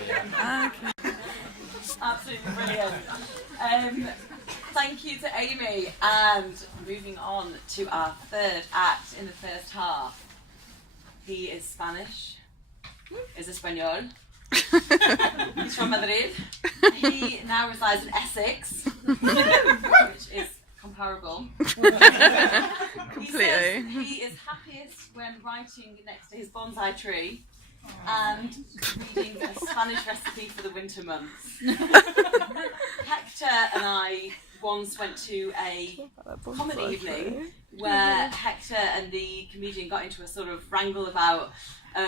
Okay. Absolutely brilliant. Thank you to Amy, and moving on to our third act in the first half. He is Spanish, is Espanol. He's from Madrid. He now resides in Essex, which is comparable. Completely. He is happiest when writing next to his bonsai tree and reading a Spanish recipe for the winter months. Hector and I once went to a comedy evening where Hector and the comedian got into a sort of wrangle about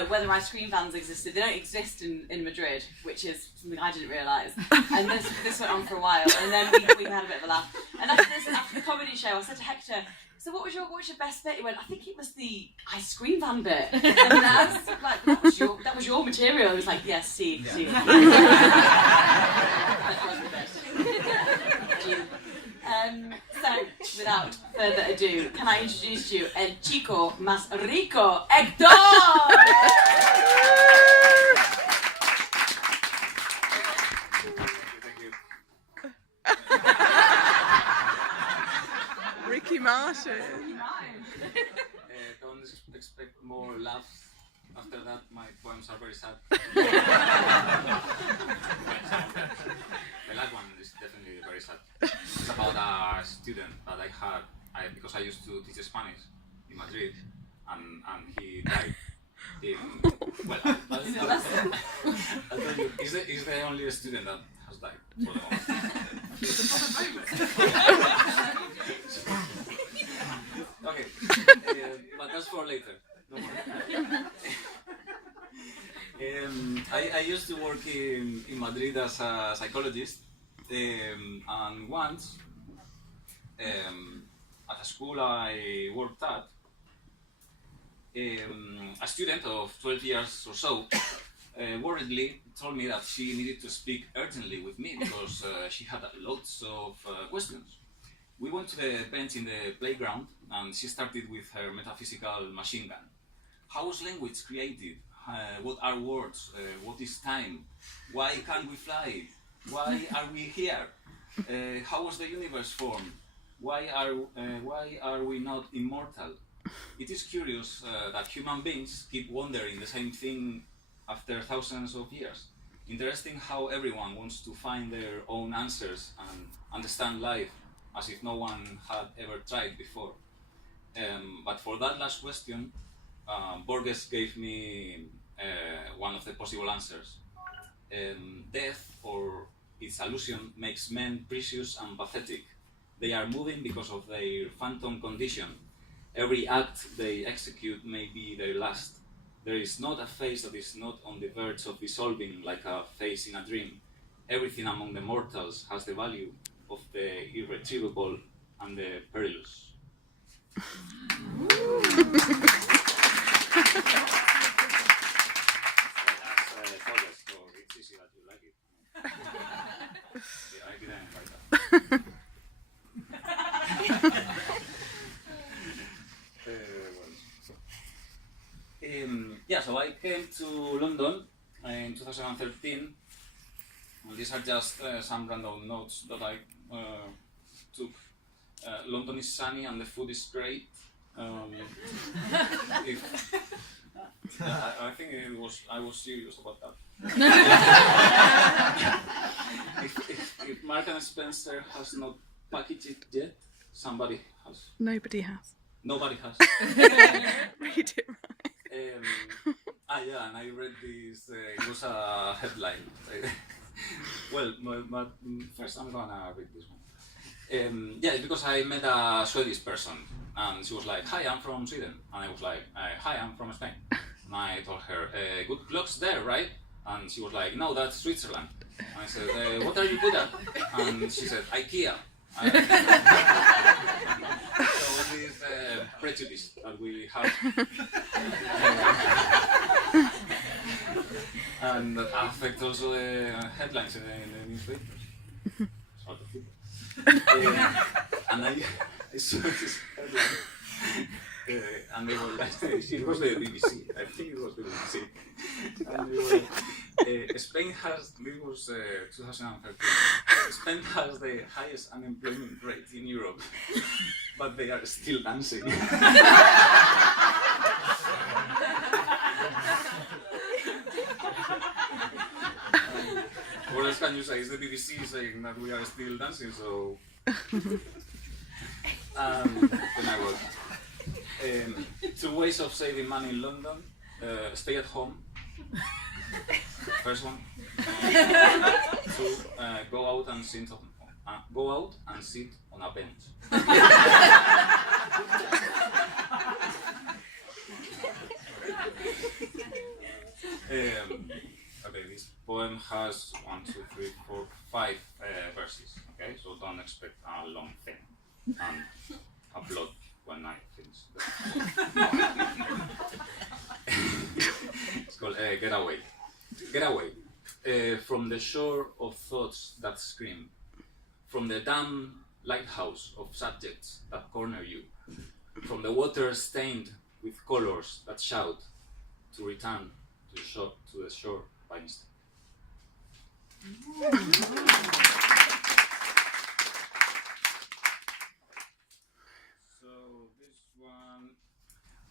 whether ice cream vans existed. They don't exist in Madrid, which is something I didn't realise. And this went on for a while, and then we had a bit of a laugh. And after the comedy show, I said to Hector, "So what was your best bit?" He went, "I think it was the ice cream van bit." And I was like, "That was your material." He was like, "Yes, see." So, without further ado, can I introduce you, el chico más rico, Héctor! Thank you. Ricky Marsh. Don't expect more laughs. After that, my poems are very sad. The last one is definitely very sad. It's about a student that I had, because I used to teach Spanish in Madrid, and he died. Well, I'll tell you, he's the only student that has died for the moment. Okay, but that's for later. Don't worry. I used to work in Madrid as a psychologist, and once at a school I worked at, a student of 12 years or so worriedly told me that she needed to speak urgently with me because she had lots of questions. We went to the bench in the playground, and she started with her metaphysical machine gun. How was language created? What are words? What is time? Why can't we fly? Why are we here? How was the universe formed? Why are we not immortal? It is curious that human beings keep wondering the same thing after thousands of years. Interesting how everyone wants to find their own answers and understand life as if no one had ever tried before. But for that last question, Borges gave me one of the possible answers. Death, or its allusion, makes men precious and pathetic. They are moving because of their phantom condition. Every act they execute may be their last. There is not a face that is not on the verge of dissolving like a face in a dream. Everything among the mortals has the value of the irretrievable and the perilous. It's easy that you like it. Yeah, I didn't write that. So I came to London in 2013. And these are just some random notes that I took. London is sunny and the food is great. I think I was serious about that. if Mark and Spencer has not packaged it yet, somebody has. Nobody has. Nobody has. Read it right. Yeah, and I read this, it was a headline. Well, but first I'm gonna read this one. Yeah, it's because I met a Swedish person, and she was like, "Hi, I'm from Sweden." And I was like, "Hi, I'm from Spain." And I told her, "Good clocks there, right?" And she was like, "No, that's Switzerland." And I said, "What are you good at?" And she said, "IKEA." So this prejudice that we have, and that affects also the headlines in the newspapers. Sort of people. And I saw this headline, and they were like, it was the BBC, I think it was the BBC, and they were Spain has, this was 2013, Spain has the highest unemployment rate in Europe, but they are still dancing. What else can you say? It's the BBC saying that we are still dancing, so... then I was. 2 ways of saving money in London. Stay at home. First one. 2. Go out and sit on a bench. Okay, this poem has 1, 2, 3, 4, 5 verses. Okay, so don't expect a long thing and upload when I finish. It's called Get Away. Get away from the shore of thoughts that scream, from the damn lighthouse of subjects that corner you, from the water stained with colors that shout to return to the shore by mistake. So this one,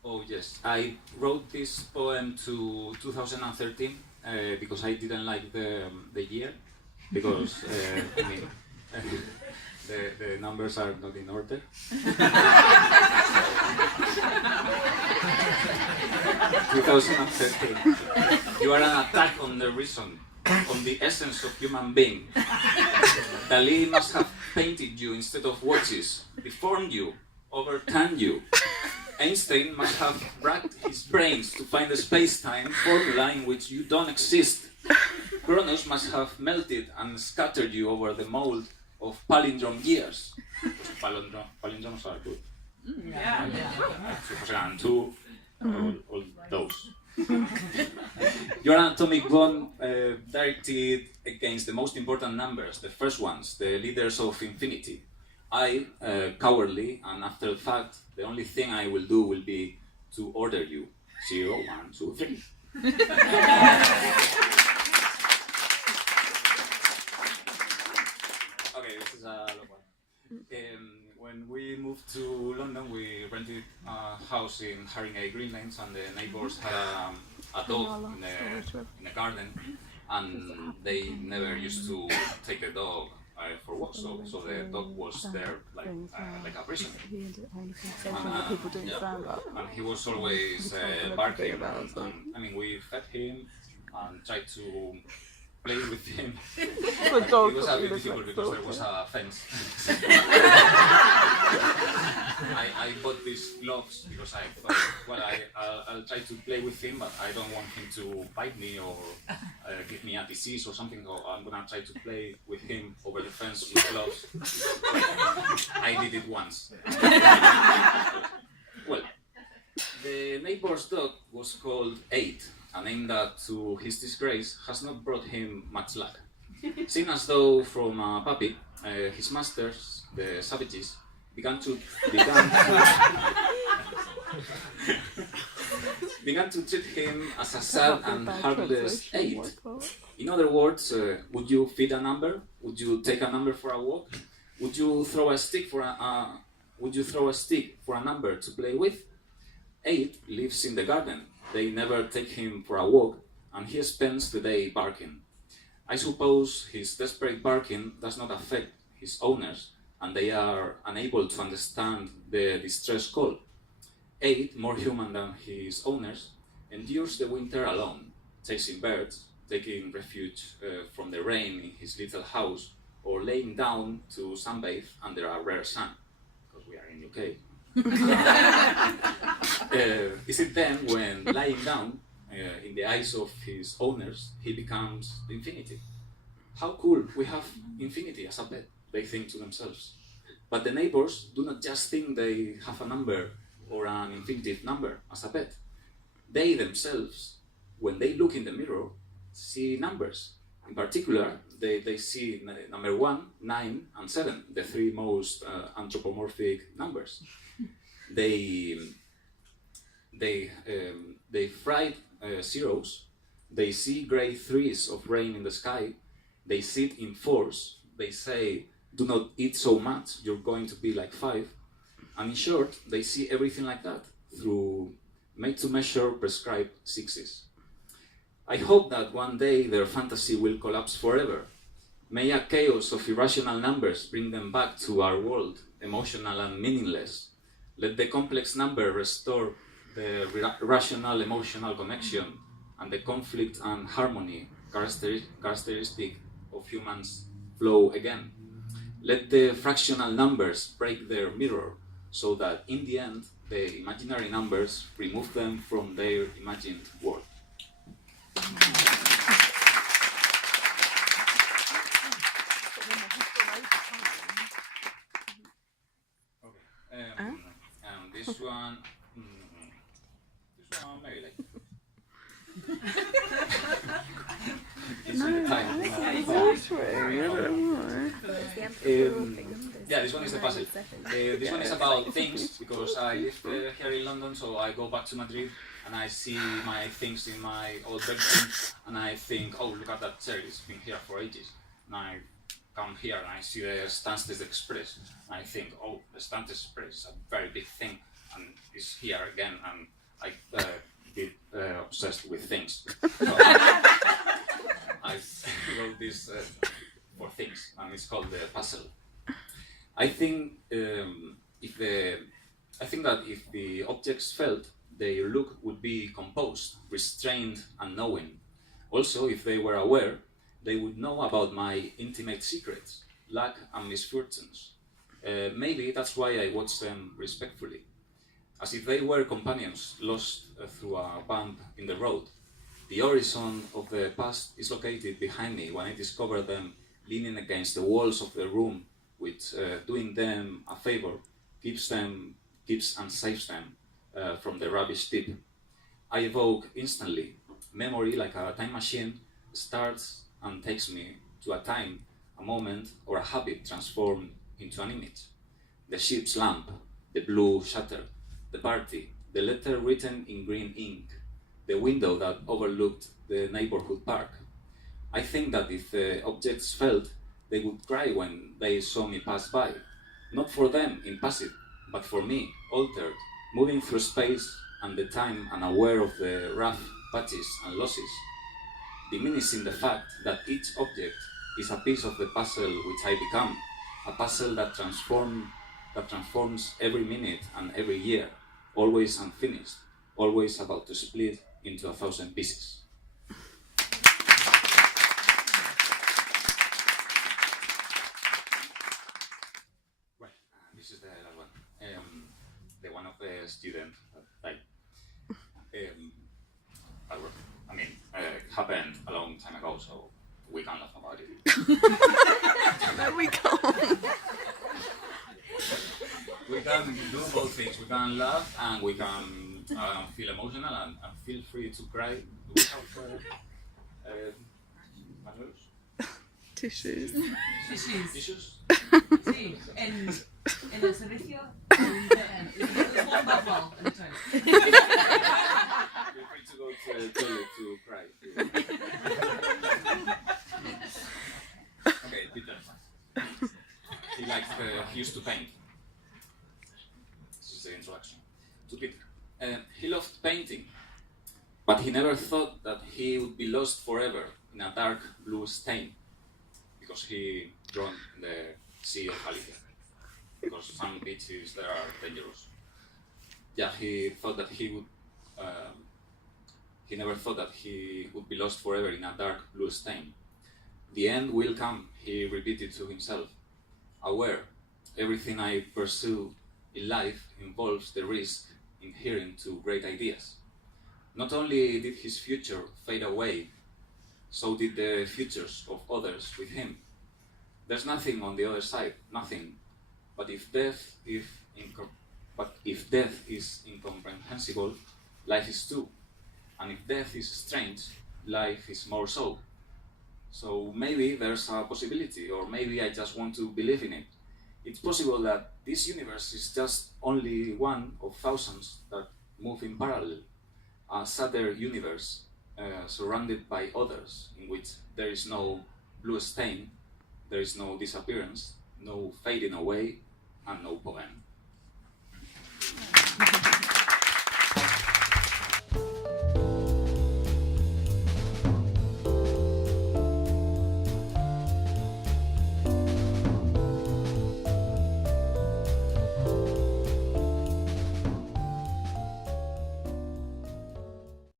oh yes, I wrote this poem to 2013 because I didn't like the year, because I mean the numbers are not in order. 2013. You are an attack on the reason, on the essence of human being. Dalí must have painted you instead of watches, deformed you, overturned you. Einstein must have racked his brains to find a space-time formula in which you don't exist. Kronos must have melted and scattered you over the mold of palindrome years. Palindromes are good. Yeah. Buchanan, 2, all those. You're an atomic bomb directed against the most important numbers, the first ones, the leaders of infinity. I, cowardly, and after the fact, the only thing I will do will be to order you. 0, 1, 2, 3. Okay, this is a long one. When we moved to London, we rented a house in Haringey Green Lanes, and the neighbours had a dog in the garden, and they never used to take the dog for walks, so the dog was there like a prisoner. And he was always barking. And, I mean, we fed him and tried to play with him. It was a bit difficult because there was a fence. I bought these gloves because I thought, well, I'll try to play with him, but I don't want him to bite me or give me a disease or something, so I'm gonna try to play with him over the fence with gloves. I did it once. Well, the neighbor's dog was called 8, a name that, to his disgrace, has not brought him much luck. Seen as though from a puppy, his masters, the savages, began to treat him as a sad and heartless 8. In other words, would you feed a number? Would you take a number for a walk? Would you throw a stick for a number to play with? 8 lives in the garden. They never take him for a walk, and he spends the day barking. I suppose his desperate barking does not affect his owners, and they are unable to understand the distress call. 8, more human than his owners, endures the winter alone, chasing birds, taking refuge from the rain in his little house, or laying down to sunbathe under a rare sun, because we are in UK. Is it then when lying down, in the eyes of his owners, he becomes infinity? How cool, we have infinity as a pet, they think to themselves. But the neighbors do not just think they have a number or an infinitive number as a pet. They themselves, when they look in the mirror, see numbers. In particular, they see number 1, 9, and 7, the 3 most anthropomorphic numbers. They fried zeros They see grey threes of rain in the sky. They sit in fours. They say, do not eat so much, you're going to be like 5. And in short, they see everything like that, through made-to-measure prescribed 6s. I hope that one day their fantasy will collapse forever. May a chaos of irrational numbers bring them back to our world, emotional and meaningless. Let the complex number restore the rational emotional connection and the conflict and harmony characteristic of humans flow again. Let the fractional numbers break their mirror so that in the end, the imaginary numbers remove them from their imagined world. This one, maybe like. Yeah, this one is the puzzle. This one is about things, because I live here in London, so I go back to Madrid and I see my things in my old bedroom and I think, oh, look at that chair, it's been here for ages. And I come here and I see the Stansted Express and I think, oh, the Stansted Express is a very big thing and it's here again, and I get obsessed with things. So I wrote this for things, and it's called the puzzle. I think that if the objects felt, their look would be composed, restrained, and knowing. Also, if they were aware, they would know about my intimate secrets, luck, and misfortunes. Maybe that's why I watch them respectfully, as if they were companions lost through a bump in the road. The horizon of the past is located behind me when I discover them leaning against the walls of the room, which, doing them a favor, keeps and saves them from the rubbish tip. I evoke instantly. Memory, like a time machine, starts and takes me to a time, a moment, or a habit transformed into an image. The ship's lamp, the blue shutter, the party, the letter written in green ink, the window that overlooked the neighborhood park. I think that if the objects felt, they would cry when they saw me pass by. Not for them, impassive, but for me, altered, moving through space and the time, unaware of the rough patches and losses, diminishing the fact that each object is a piece of the puzzle which I become, a puzzle that transforms every minute and every year, always unfinished, always about to split into 1,000 pieces. Well, this is the last one. The one of the students that happened a long time ago, so we can laugh about it. No, we can't. We can do both things. We can laugh and we can feel emotional and feel free to cry. Do we have Tissues. tissues? Sí, en el servicio, there's one bubble in the toilet. Feel free to go to the toilet to cry. Okay, Peter. He used to paint. This is the introduction to Peter. He loved painting, but he never thought that he would be lost forever in a dark blue stain, because he drowned in the Sea of Galicia, because some beaches there are dangerous. Yeah, he thought that he would. He never thought that he would be lost forever in a dark blue stain. The end will come, he repeated to himself. Aware, everything I pursue in life involves the risk inherent to great ideas. Not only did his future fade away, so did the futures of others with him. There's nothing on the other side, nothing. But if death is incomprehensible, life is too. And if death is strange, life is more so. So maybe there's a possibility, or maybe I just want to believe in it. It's possible that this universe is just only one of thousands that move in parallel, a sadder universe surrounded by others, in which there is no blue stain, there is no disappearance, no fading away, and no poem.